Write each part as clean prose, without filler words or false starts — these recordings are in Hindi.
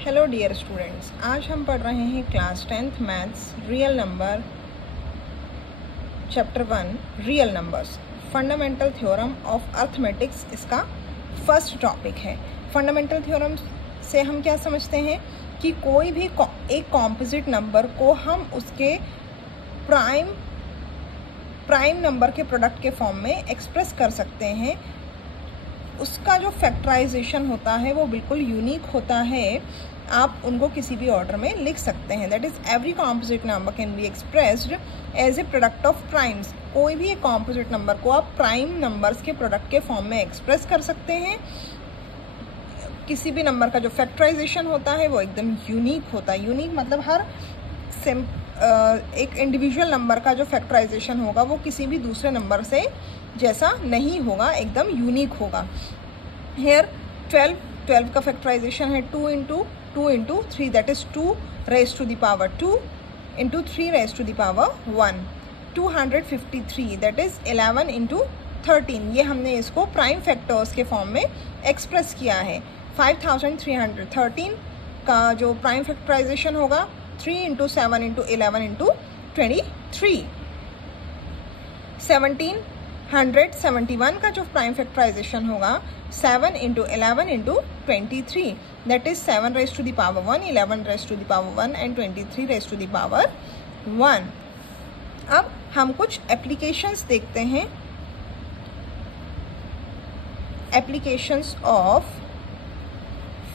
हेलो डियर स्टूडेंट्स, आज हम पढ़ रहे हैं class 10th maths real number chapter 1 real numbers fundamental theorem of arithmetics. इसका फर्स्ट टॉपिक है। फंडामेंटल थ्योरम से हम क्या समझते हैं कि कोई भी एक कॉम्पोजिट नंबर को हम उसके प्राइम नंबर के प्रोडक्ट के फॉर्म में एक्सप्रेस कर सकते हैं। उसका जो फैक्टराइजेशन होता है वो बिल्कुल यूनिक होता है। आप उनको किसी भी ऑर्डर में लिख सकते हैं। That is every composite number can be expressed as a product of primes. कोई भी एक कॉम्पोजिट नंबर को आप प्राइम नंबर्स के प्रोडक्ट के फॉर्म में एक्सप्रेस कर सकते हैं। किसी भी नंबर का जो फैक्टराइजेशन होता है वो एकदम यूनिक होता है। यूनिक मतलब हर एक इंडिविजुअल नंबर का जो फैक्टराइजेशन होगा वो किसी भी दूसरे नंबर से जैसा नहीं होगा, एकदम यूनिक होगा। हेयर 12 का फैक्टराइजेशन है 2 into 3, that is 2 raised to the power 2 into 3 raised to the power 1। 253 that is 11 into 13। ये हमने इसको प्राइम फैक्टर्स के फॉर्म में एक्सप्रेस किया है। 5313 का जो प्राइम फैक्टराइजेशन होगा 3 इंटू 7 इंटू 11 इंटू 23। 1771 का जो प्राइम फैक्टराइजेशन होगा 7 into 11 into 23, that is 7 raised to the power 1, 11 raised to the power 1 and 23 raised to the power 1। अब हम कुछ एप्लीकेशंस देखते हैं। Applications of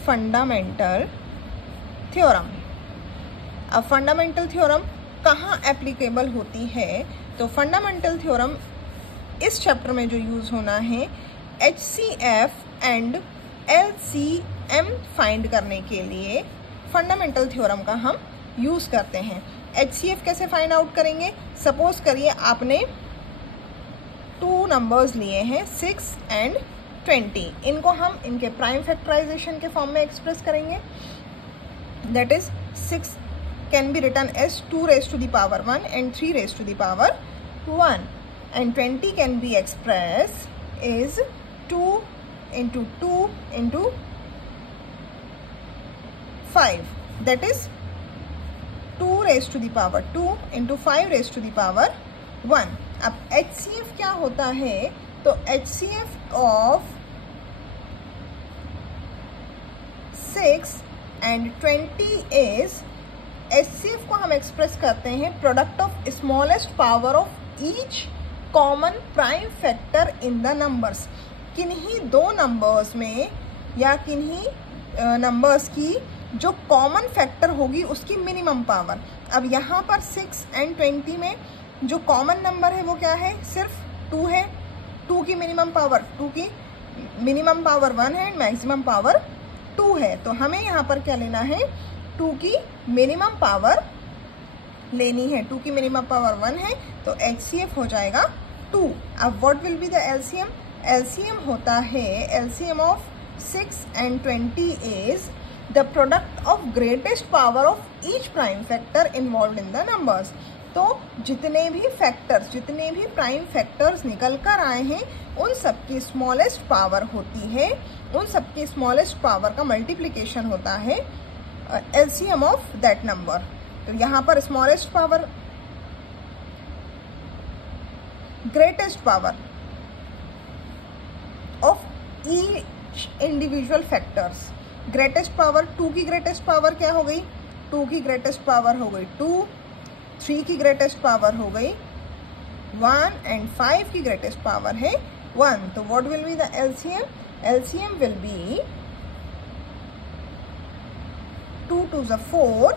fundamental theorem. अब फंडामेंटल थ्योरम कहाँ एप्लीकेबल होती है? तो फंडामेंटल थ्योरम इस चैप्टर में जो यूज होना है HCF एंड LCM फाइंड करने के लिए फंडामेंटल थ्योरम का हम यूज करते हैं। HCF कैसे फाइंड आउट करेंगे? सपोज करिए आपने 2 नंबर्स लिए हैं 6 एंड 20। इनको हम इनके प्राइम फैक्टराइजेशन के फॉर्म में एक्सप्रेस करेंगे। That is 6 can be written as 2 raised to the power 1 and 3 raised to the power 1, and 20 can be expressed is 2 into 2 into 5, that is 2 raised to the power 2 into 5 raised to the power 1। अब HCF क्या होता है? तो HCF of 6 and 20 is HCF को हम एक्सप्रेस करते हैं product of smallest power of each common prime factor in the numbers. किन्हीं दो नंबर्स में या किन्हीं नंबर्स की जो कॉमन फैक्टर होगी उसकी मिनिमम पावर। अब यहाँ पर 6 एंड 20 में जो कॉमन नंबर है वो क्या है? सिर्फ 2 है। 2 की मिनिमम पावर 2 की मिनिमम पावर 1 है एंड मैक्सिमम पावर 2 है। तो हमें यहाँ पर क्या लेना है? 2 की मिनिमम पावर लेनी है। 2 की मिनिमम पावर 1 है तो HCF हो जाएगा 2। अब what will be the LCM? LCM होता है LCM of 6 and 20 is the product of greatest power of each prime factor involve in the numbers. तो जितने भी प्राइम फैक्टर्स निकल कर आए हैं उन सबकी स्मॉलेस्ट पावर होती है, उन सबकी स्मॉलेस्ट पावर का मल्टीप्लीकेशन होता है LCM ऑफ दैट नंबर। तो यहाँ पर smallest power greatest power of each individual factors. Greatest power 2 की ग्रेटेस्ट पावर क्या हो गई? 2 की ग्रेटेस्ट पावर हो गई 2, 3 की ग्रेटेस्ट पावर हो गई 1 एंड 5 की ग्रेटेस्ट पावर है 1। तो what will be the LCM? LCM will be 2 2s are 4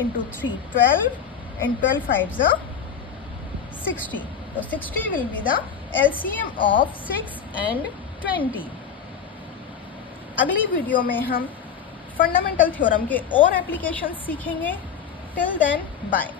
into 3 12 and 12 5s are 60। So 60 will be the LCM of 6 and 20। अगली वीडियो में हम फंडामेंटल थ्योरम के और एप्लीकेशन सीखेंगे। Till then bye.